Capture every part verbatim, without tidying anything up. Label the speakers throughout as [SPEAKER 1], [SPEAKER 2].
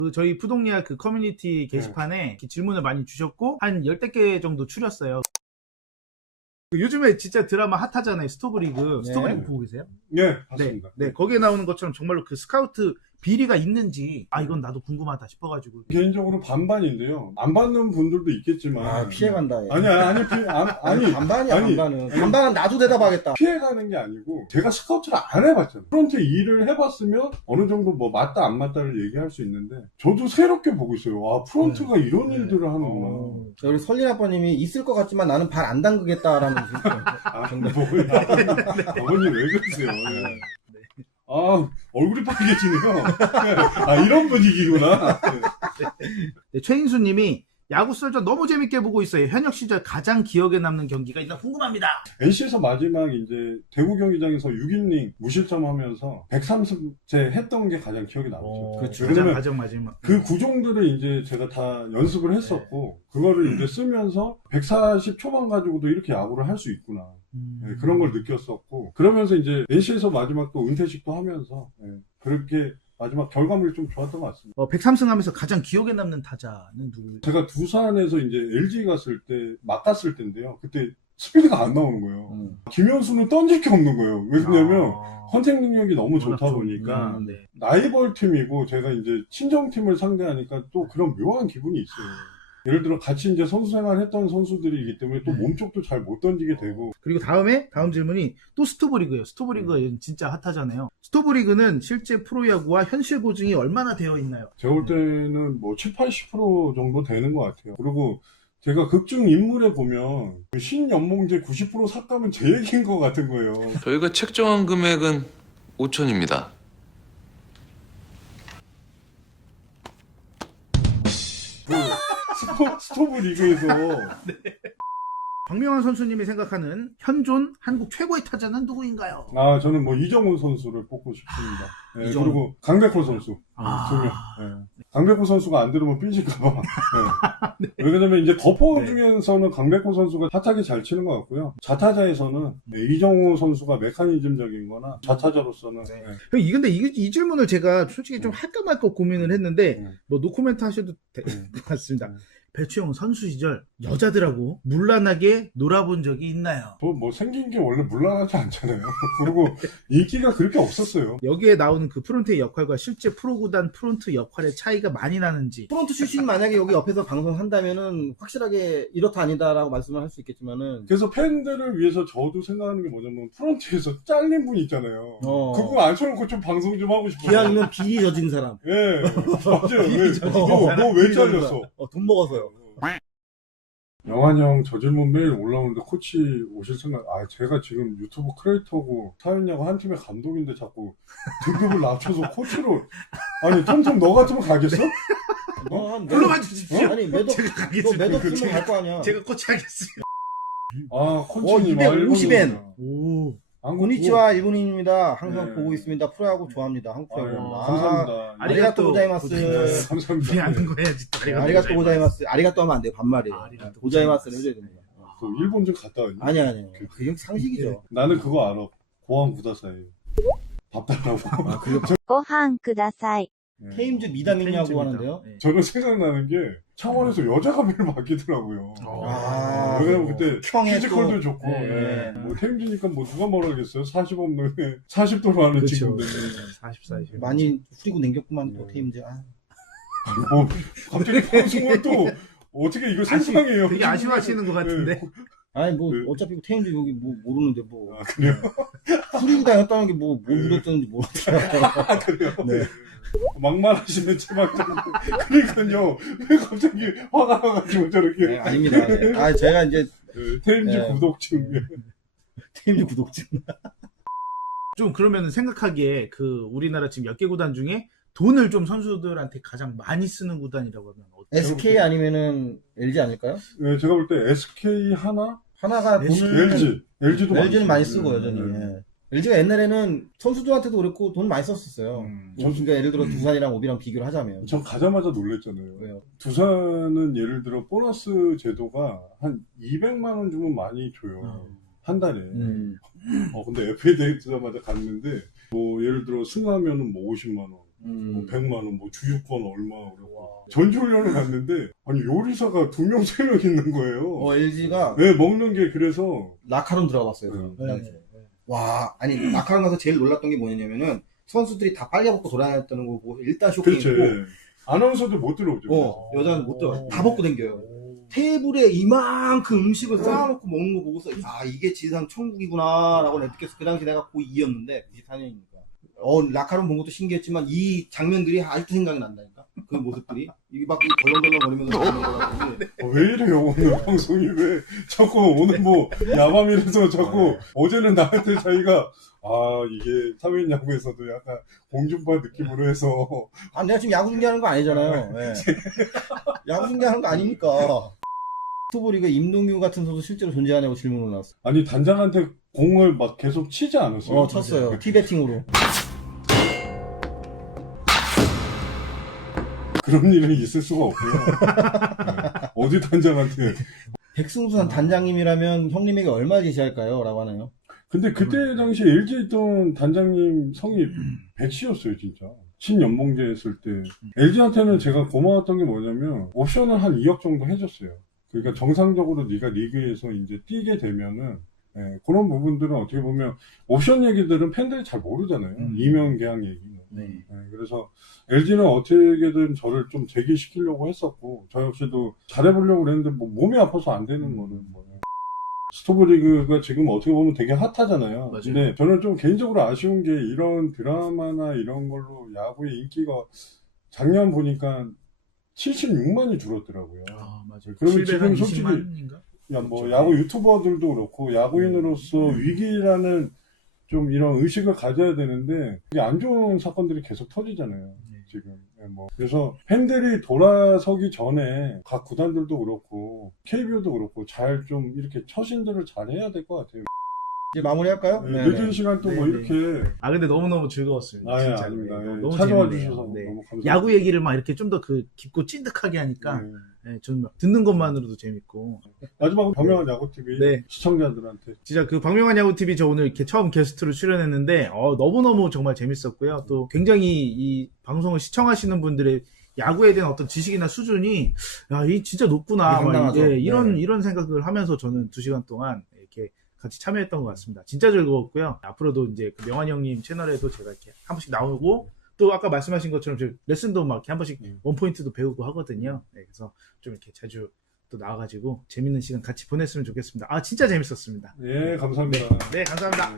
[SPEAKER 1] 그 저희 푸동리아 그 커뮤니티 게시판에 네. 질문을 많이 주셨고 한 열댓 개 정도 추렸어요. 요즘에 진짜 드라마 핫하잖아요. 스토브리그. 네. 스토브리그 보고 계세요?
[SPEAKER 2] 네, 봤습니다.
[SPEAKER 1] 네, 네, 거기에 나오는 것처럼 정말로 그 스카우트 비리가 있는지 아 이건 나도 궁금하다 싶어가지고
[SPEAKER 2] 개인적으로 반반인데요. 안 받는 분들도 있겠지만
[SPEAKER 3] 아 피해간다.
[SPEAKER 2] 아니 아니 피, 아, 아니
[SPEAKER 3] 반반이야.
[SPEAKER 2] 아니,
[SPEAKER 3] 반반은 반반은 나도 대답하겠다.
[SPEAKER 2] 피해가는 게 아니고 제가 스카우트를 안 해봤잖아요. 프런트 일을 해봤으면 어느 정도 뭐 맞다 안 맞다를 얘기할 수 있는데 저도 새롭게 보고 있어요. 아 프런트가 네. 이런 네. 일들을 하는구나. 어,
[SPEAKER 3] 우리 설린 아빠님이 있을 것 같지만 나는 발 안 담그겠다라는
[SPEAKER 2] 아, 아버님 왜 그러세요? 네. 아, 얼굴이 빨개지네요. 아, 이런 분위기구나.
[SPEAKER 1] 네, 최인수님이 야구 썰전 너무 재밌게 보고 있어요. 현역 시절 가장 기억에 남는 경기가 있나 궁금합니다.
[SPEAKER 2] 엔씨에서 마지막 이제 대구 경기장에서 육 이닝 무실점 하면서 백삼승째 했던 게 가장 기억에 남죠.
[SPEAKER 1] 그렇죠. 가장 가장 마지막.
[SPEAKER 2] 그 구종들을 이제 제가 다 연습을 했었고, 네. 그거를 이제 쓰면서 백사십 초반 가지고도 이렇게 야구를 할 수 있구나. 음. 네, 그런 걸 느꼈었고, 그러면서 이제 엔씨에서 마지막 또 은퇴식도 하면서, 네, 그렇게 마지막 결과물이 좀 좋았던 것 같습니다.
[SPEAKER 1] 어, 백삼승 하면서 가장 기억에 남는 타자는 누구예요?
[SPEAKER 2] 제가 두산에서 이제 엘지 갔을 때, 막 갔을 때인데요. 그때 스피드가 안 나오는 거예요. 음. 김현수는 던질 게 없는 거예요. 왜냐면, 아... 컨택 능력이 너무 좋다 보니까, 음, 네. 라이벌 팀이고, 제가 이제 친정팀을 상대하니까 또 그런 묘한 기분이 있어요. 예를 들어 같이 이제 선수 생활했던 선수들이기 때문에 또 몸쪽도 잘 못 던지게 되고.
[SPEAKER 1] 그리고 다음에 다음 질문이 또 스토브리그예요. 스토브리그가 음. 진짜 핫하잖아요. 스토브리그는 실제 프로야구와 현실 고증이 얼마나 되어 있나요?
[SPEAKER 2] 제가 볼 때는 뭐 칠십, 팔십 퍼센트 정도 되는 것 같아요. 그리고 제가 극중 인물에 보면 신연봉제 구십 퍼센트 삭감은 제 얘기인 것 같은 거예요.
[SPEAKER 4] 저희가 책정한 금액은 오천입니다.
[SPEAKER 2] 그 스토, 스토브 리그에서
[SPEAKER 1] 네. 박명환 선수님이 생각하는 현존 한국 최고의 타자는 누구인가요?
[SPEAKER 2] 아 저는 뭐 이정훈 선수를 뽑고 싶습니다. 네, 이정훈. 그리고 강백호 선수 아... 두 명. 네. 강백호 선수가 안 들으면 삐질까봐. 네. 네. 왜냐면 이제 거포 네. 중에서는 강백호 선수가 타타기 잘 치는 것 같고요. 좌타자에서는 네, 이정우 선수가 메커니즘적인거나 좌타자로서는. 네.
[SPEAKER 1] 네. 형, 이 근데 이, 이 질문을 제가 솔직히 좀 할까 말까 고민을 했는데 네. 뭐 노코멘트 하셔도 될 것 같습니다. 네. 배추형 선수 시절 여자들하고 물란하게 놀아본 적이 있나요?
[SPEAKER 2] 뭐, 뭐 생긴 게 원래 물란하지 않잖아요. 그리고 인기가 그렇게 없었어요.
[SPEAKER 1] 여기에 나오는 그 프론트의 역할과 실제 프로구단 프론트 역할의 차이가 많이 나는지.
[SPEAKER 3] 프론트 출신이 만약에 여기 옆에서 방송한다면은 확실하게 이렇다 아니다라고 말씀을 할 수 있겠지만은.
[SPEAKER 2] 그래서 팬들을 위해서 저도 생각하는 게 뭐냐면 프론트에서 잘린 분 있잖아요. 어. 그거 앉혀놓고 좀 방송 좀 하고 싶어요.
[SPEAKER 3] 기왕이면 비리 저진 사람.
[SPEAKER 2] 예, 네, 맞아요. 왜, 너, 너 왜 잘렸어?
[SPEAKER 3] 어, 돈 먹어서요.
[SPEAKER 2] 영환이 형 저 질문 매일 올라오는데 코치 오실 생각. 아 제가 지금 유튜브 크리에이터고 사연야구 한 팀의 감독인데 자꾸 등급을 낮춰서 코치로. 아니 톰톰 너 같으면 가겠어?
[SPEAKER 1] 어? 불러봐 주십시오.
[SPEAKER 3] 어? 아니 매덕 매덕 쓰면 갈 거 아니야.
[SPEAKER 1] 제가 코치 하겠습니다.
[SPEAKER 2] 아 코치님 어,
[SPEAKER 3] 이백오십 엔.
[SPEAKER 1] 오.
[SPEAKER 3] 고니치와 일본인입니다. 항상 네. 보고 있습니다. 프로야구 좋아합니다. 한국 프로야구.
[SPEAKER 2] 아, 감사합니다.
[SPEAKER 3] 아리가또 고자이마스.
[SPEAKER 2] 감사합니다.
[SPEAKER 1] 우리 아는 거 해야지.
[SPEAKER 3] 아리가또 고자이마스. 아리가또 하면 안 돼요. 반말이에요. 아, 고자이마스를 해줘야 됩니다.
[SPEAKER 2] 그 일본 좀 갔다 왔니?
[SPEAKER 3] 아니 아니. 그게 상식이죠.
[SPEAKER 2] 나는 그거 알아. 고항 구다사이. 밥 달라고. 아,
[SPEAKER 5] 고항 구다사이.
[SPEAKER 3] 네. 테임즈 미담이냐고 하는데요.
[SPEAKER 2] 네. 저는 생각나는 게 창원에서 여자가 매일 바뀌더라고요.
[SPEAKER 3] 아,
[SPEAKER 2] 왜냐면 그때 피지컬도
[SPEAKER 3] 또.
[SPEAKER 2] 좋고,
[SPEAKER 3] 네.
[SPEAKER 2] 네. 뭐 테임즈니까 뭐 누가 뭐라 하겠어요? 사십 없는 사십 도로 하는
[SPEAKER 1] 그렇죠.
[SPEAKER 2] 친구들.
[SPEAKER 1] 사십, 사십.
[SPEAKER 3] 많이 후리고 냉겼구만 또
[SPEAKER 2] 네.
[SPEAKER 3] 테임즈. 아.
[SPEAKER 2] 뭐 갑자기 방송을 또 어떻게 이거 세상이에요?
[SPEAKER 1] 되게 아쉬워하시는 것 같은데.
[SPEAKER 2] 네.
[SPEAKER 3] 아니 뭐
[SPEAKER 2] 네.
[SPEAKER 3] 어차피 테임즈 여기 뭐 모르는데 뭐.
[SPEAKER 2] 아, 그래요?
[SPEAKER 3] 후리고 다녔다는 게 뭐 뭘 믿었는지 모르겠어요.
[SPEAKER 2] 아, 그래요?
[SPEAKER 3] 네.
[SPEAKER 2] 막말하시는 제막장. 그러니까요. 왜 갑자기 화가 나가지고 저렇게.
[SPEAKER 3] 네, 아닙니다. 네. 아 제가 이제
[SPEAKER 2] 네, 테임즈
[SPEAKER 3] 네.
[SPEAKER 2] 구독증.
[SPEAKER 3] 네. 테임즈 구독증.
[SPEAKER 1] 좀 그러면 생각하기에 그 우리나라 지금 몇 개 구단 중에 돈을 좀 선수들한테 가장 많이 쓰는 구단이라고 하면 어때요?
[SPEAKER 3] 에스케이 아니면은 엘지 아닐까요?
[SPEAKER 2] 네, 제가 볼 때 에스케이 하나,
[SPEAKER 3] 하나가 돈을
[SPEAKER 2] 엘지, 엘지도
[SPEAKER 3] 엘지는 많이
[SPEAKER 2] 많이
[SPEAKER 3] 쓰고 여전히.
[SPEAKER 2] 네.
[SPEAKER 3] 예. 엘지가 옛날에는 선수들한테도 그랬고 돈 많이 썼었어요.
[SPEAKER 2] 음,
[SPEAKER 3] 뭐, 그러니까 예를 들어 두산이랑 오비랑 비교를 하자면.
[SPEAKER 2] 전 가자마자 놀랬잖아요.
[SPEAKER 3] 왜요?
[SPEAKER 2] 두산은 예를 들어 보너스 제도가 한 이백만 원 주면 많이 줘요.
[SPEAKER 1] 음.
[SPEAKER 2] 한 달에.
[SPEAKER 3] 음.
[SPEAKER 2] 어 근데 에프에이 되자마자 갔는데 뭐 예를 들어 승하면은 뭐 오십만 원.
[SPEAKER 3] 음.
[SPEAKER 2] 뭐 백만 원, 뭐 주유권 얼마 그러고 전지훈련을 갔는데 아니 요리사가 두 명, 세 명 있는 거예요.
[SPEAKER 3] 어, 엘지가
[SPEAKER 2] 네, 먹는 게 그래서
[SPEAKER 3] 라카론 들어갔어요.
[SPEAKER 2] 네.
[SPEAKER 3] 그 당시에. 와, 아니 라카론 가서 제일 놀랐던 게 뭐냐면은 선수들이 다 빨개 벗고 돌아다녔다는 거 보고 일단
[SPEAKER 2] 그렇죠.
[SPEAKER 3] 쇼킹이고,
[SPEAKER 2] 예. 아나운서들 못 들어오죠.
[SPEAKER 3] 어, 여자는 못 들어, 다 벗고 댕겨요. 테이블에 이만큼 음식을 쌓아놓고 먹는 거 보고서 아 이게 지상 천국이구나라고 느꼈어. 그 당시 내가 고이였는데 구십사 년이니까. 어 라카론 본 것도 신기했지만 이 장면들이 아직도 생각이 난다니까. 그 모습들이 이막 덜렁덜렁 거리면서 먹는 거라고.
[SPEAKER 2] 어, 왜 이래요 오늘 방송이 왜 자꾸 오늘 뭐 야밤이라서 자꾸 어제는 나한테 자기가 아 이게 사회인 야구에서도 약간 공중파 느낌으로 해서
[SPEAKER 3] 아 내가 지금 야구 중계하는 거 아니잖아요. 네. 야구 중계하는 거 아니니까. 유튜브 리그 임동규 같은 선수 실제로 존재하냐고 질문을 나왔어.
[SPEAKER 2] 아니 단장한테 공을 막 계속 치지 않았어요?
[SPEAKER 3] 어 쳤어요. 티베팅으로.
[SPEAKER 2] 그런 일은 있을 수가 없고요. 네. 어디 단장한테.
[SPEAKER 3] 백승수산 단장님이라면 형님에게 얼마 제시할까요? 라고 하네요.
[SPEAKER 2] 근데 그때 당시 엘지에 있던 단장님 성이 백씨였어요, 진짜. 신연봉제 했을 때. 엘지한테는 제가 고마웠던 게 뭐냐면, 옵션을 한 이억 정도 해줬어요. 그러니까 정상적으로 네가 리그에서 이제 뛰게 되면은, 예, 그런 부분들은 어떻게 보면, 옵션 얘기들은 팬들이 잘 모르잖아요.
[SPEAKER 1] 음.
[SPEAKER 2] 이명 계약 얘기는.
[SPEAKER 3] 네.
[SPEAKER 2] 예, 그래서 엘지는 어떻게든 저를 좀 재기시키려고 했었고, 저 역시도 잘해보려고 그랬는데, 뭐 몸이 아파서 안 되는 거는 뭐. 스토브리그가 지금 어떻게 보면 되게 핫하잖아요.
[SPEAKER 1] 맞아요.
[SPEAKER 2] 근데 저는 좀 개인적으로 아쉬운 게 이런 드라마나 이런 걸로 야구의 인기가 작년 보니까 칠십육만이 줄었더라고요.
[SPEAKER 1] 아, 맞아요.
[SPEAKER 2] 그러면 지금 솔직히
[SPEAKER 1] 칠백이십만인가?
[SPEAKER 2] 야, 뭐
[SPEAKER 1] 그렇죠.
[SPEAKER 2] 야구 유튜버들도 그렇고 야구인으로서 위기라는 좀 이런 의식을 가져야 되는데 이게 안 좋은 사건들이 계속 터지잖아요.
[SPEAKER 1] 네.
[SPEAKER 2] 지금 예, 뭐 그래서 팬들이 돌아서기 전에 각 구단들도 그렇고 케이비오도 그렇고 잘 좀 이렇게 처신들을 잘 해야 될 것 같아요.
[SPEAKER 3] 이제 마무리할까요?
[SPEAKER 2] 네,
[SPEAKER 3] 네,
[SPEAKER 2] 늦은
[SPEAKER 3] 네.
[SPEAKER 2] 시간 또 뭐
[SPEAKER 1] 네,
[SPEAKER 2] 이렇게
[SPEAKER 1] 아 근데 너무너무 즐거웠어요.
[SPEAKER 2] 아, 예,
[SPEAKER 1] 진짜.
[SPEAKER 2] 아닙니다.
[SPEAKER 1] 네,
[SPEAKER 2] 예,
[SPEAKER 1] 너무
[SPEAKER 2] 찾아와
[SPEAKER 1] 재밌네요.
[SPEAKER 2] 주셔서
[SPEAKER 1] 네.
[SPEAKER 2] 너무 감사합니다.
[SPEAKER 1] 야구 얘기를 막 이렇게 좀 더 그 깊고 찐득하게 하니까
[SPEAKER 2] 네.
[SPEAKER 1] 네, 저는 막 듣는 것만으로도 재밌고.
[SPEAKER 2] 마지막으로 박명환 야구티비
[SPEAKER 1] 네.
[SPEAKER 2] 시청자들한테
[SPEAKER 1] 진짜 그 박명환 야구티비 저 오늘 이렇게 처음 게스트로 출연했는데 어, 너무너무 정말 재밌었고요. 또 굉장히 이 방송을 시청하시는 분들의 야구에 대한 어떤 지식이나 수준이 야, 이 진짜 높구나. 막
[SPEAKER 3] 상당하죠.
[SPEAKER 1] 이게 이런
[SPEAKER 3] 네.
[SPEAKER 1] 이런 생각을 하면서 저는 두 시간 동안 이렇게 같이 참여했던 것 같습니다. 진짜 즐거웠고요. 앞으로도 이제 그 명환 형님 채널에도 제가 이렇게 한 번씩 나오고 또 아까 말씀하신 것처럼 저 레슨도 막 이렇게 한 번씩
[SPEAKER 2] 음.
[SPEAKER 1] 원포인트도 배우고 하거든요. 네, 그래서 좀 이렇게 자주 또 나와가지고 재밌는 시간 같이 보냈으면 좋겠습니다. 아 진짜 재밌었습니다.
[SPEAKER 2] 예 감사합니다.
[SPEAKER 1] 네 감사합니다.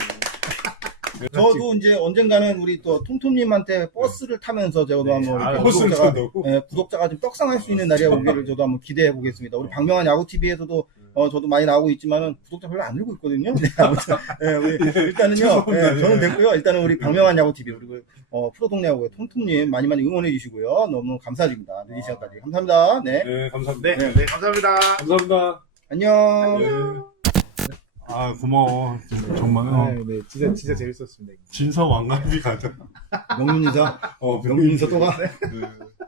[SPEAKER 3] 저도 이제 언젠가는 우리 또 톰톰님한테 버스를 타면서 저도
[SPEAKER 1] 네.
[SPEAKER 3] 한번
[SPEAKER 1] 아,
[SPEAKER 3] 이렇게
[SPEAKER 2] 버스를
[SPEAKER 3] 구독자가,
[SPEAKER 2] 탄다고?
[SPEAKER 3] 예, 구독자가 좀 떡상할 수 있는 날이 오기를 저도 한번 기대해 보겠습니다. 우리 박명환 야구티비에서도 어, 저도 많이 나오고 있지만은 구독자 별로 안 늘고 있거든요. 네, 아무튼 예, 우리 일단은요,
[SPEAKER 2] 죄송합니다.
[SPEAKER 3] 예, 저는 됐고요. 일단은 우리 박명환 야구티비 그리고 어, 프로동네 야구의 톰톰님 많이 많이 응원해 주시고요. 너무 감사드립니다. 늦은 시간까지 감사합니다. 네,
[SPEAKER 2] 네 감사합니다.
[SPEAKER 1] 네, 네 감사합니다.
[SPEAKER 2] 감사합니다.
[SPEAKER 3] 안녕.
[SPEAKER 2] 네. 아 고마워. 정말
[SPEAKER 1] 아,
[SPEAKER 2] 어,
[SPEAKER 1] 네 진짜 진짜 재밌었습니다.
[SPEAKER 2] 진서 왕갈비 가자.
[SPEAKER 3] 명륜인사,
[SPEAKER 2] 어
[SPEAKER 3] 명륜인사 또 가.
[SPEAKER 2] 네.